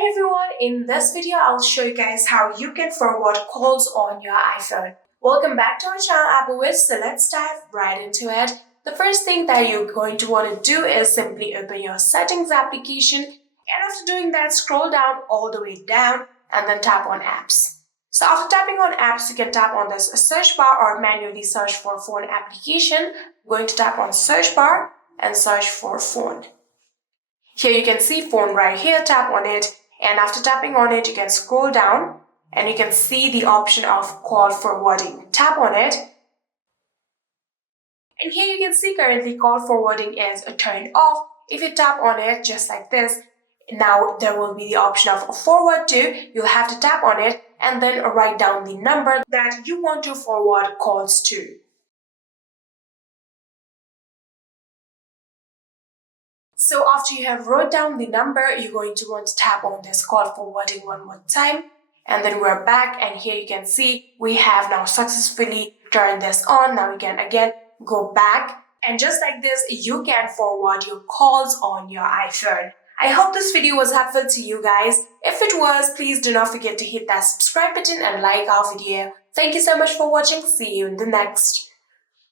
Hi everyone, in this video I'll show you guys how you can forward calls on your iPhone. Welcome back to our channel iOS, so let's dive right into it. The first thing that you're going to want to do is simply open your settings application, and after doing that scroll down all the way down and then tap on apps. So after tapping on apps, you can tap on this search bar or manually search for phone application. I'm going to tap on search bar and search for phone. Here you can see phone right here, tap on it, and after tapping on it you can scroll down and you can see the option of call forwarding. Tap on it and here you can see currently call forwarding is turned off. If you tap on it just like this, now there will be the option of forward to. You'll have to tap on it and then write down the number that you want to forward calls to. So after you have wrote down the number, you're going to want to tap on this call forwarding one more time. And then we're back, and here you can see we have now successfully turned this on. Now we can again go back, and just like this, you can forward your calls on your iPhone. I hope this video was helpful to you guys. If it was, please do not forget to hit that subscribe button and like our video. Thank you so much for watching. See you in the next.